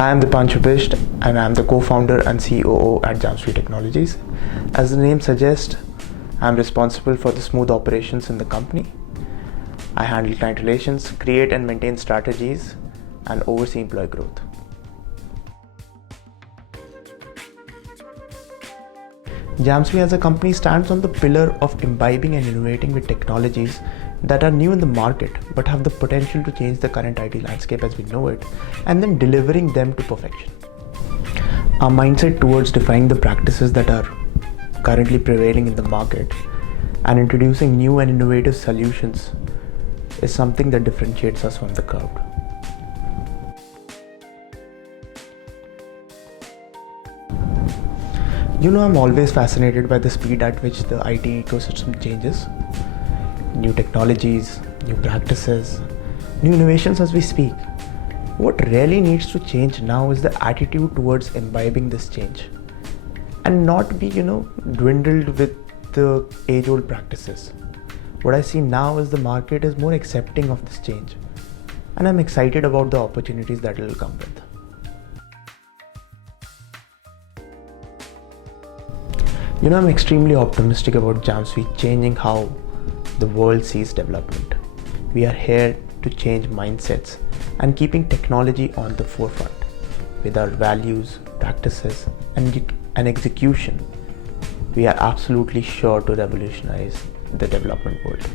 Hi, I'm Dipanshu Bisht and I'm the co-founder and COO at Jamsvi Technologies. As the name suggests, I'm responsible for the smooth operations in the company. I handle client relations, create and maintain strategies, and oversee employee growth. Jamsvi as a company stands on the pillar of imbibing and innovating with technologies that are new in the market but have the potential to change the current IT landscape as we know it, and then delivering them to perfection. Our mindset towards defining the practices that are currently prevailing in the market and introducing new and innovative solutions is something that differentiates us from the crowd. I'm always fascinated by the speed at which the IT ecosystem changes. New technologies, new practices, new innovations as we speak. What really needs to change now is the attitude towards imbibing this change and not be, dwindled with the age-old practices. What I see now is the market is more accepting of this change, and I'm excited about the opportunities that it will come with. I'm extremely optimistic about Jamsvi changing how the world sees development. We are here to change mindsets and keeping technology on the forefront. With our values, practices, and execution, we are absolutely sure to revolutionize the development world.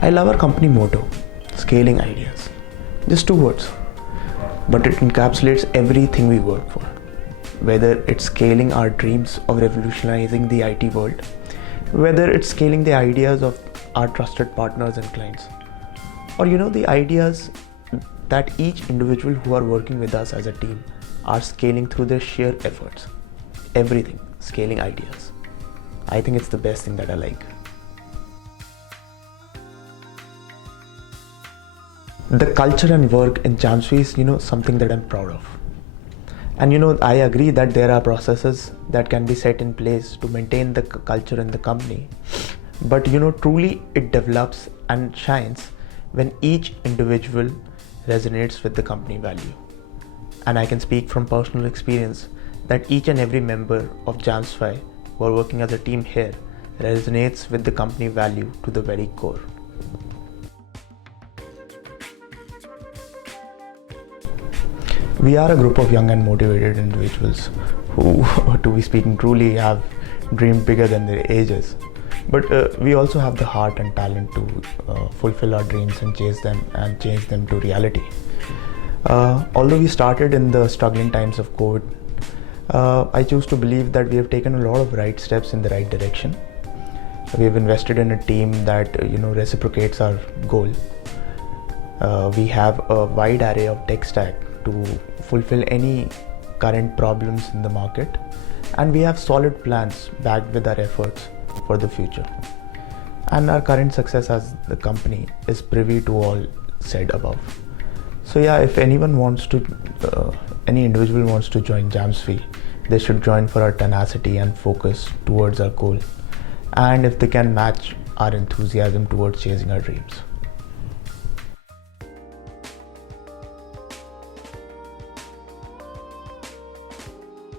I love our company motto, scaling ideas. Just two words, but it encapsulates everything we work for. Whether it's scaling our dreams of revolutionizing the IT world, whether it's scaling the ideas of our trusted partners and clients, or the ideas that each individual who are working with us as a team are scaling through their sheer efforts. Everything, scaling ideas. I think it's the best thing that I like. The culture and work in Jamsvi is, something that I'm proud of. And I agree that there are processes that can be set in place to maintain the culture in the company. But truly it develops and shines when each individual resonates with the company value. And I can speak from personal experience that each and every member of Jamsvi who are working as a team here resonates with the company value to the very core. We are a group of young and motivated individuals who, to be speaking truly, have dreamed bigger than their ages. But we also have the heart and talent to fulfill our dreams and chase them and change them to reality. Although we started in the struggling times of COVID, I choose to believe that we have taken a lot of right steps in the right direction. We have invested in a team that reciprocates our goal. We have a wide array of tech stack to fulfill any current problems in the market, and we have solid plans backed with our efforts for the future. And our current success as the company is privy to all said above. So if anyone wants to, any individual wants to join Jamsvi, they should join for our tenacity and focus towards our goal, and if they can match our enthusiasm towards chasing our dreams.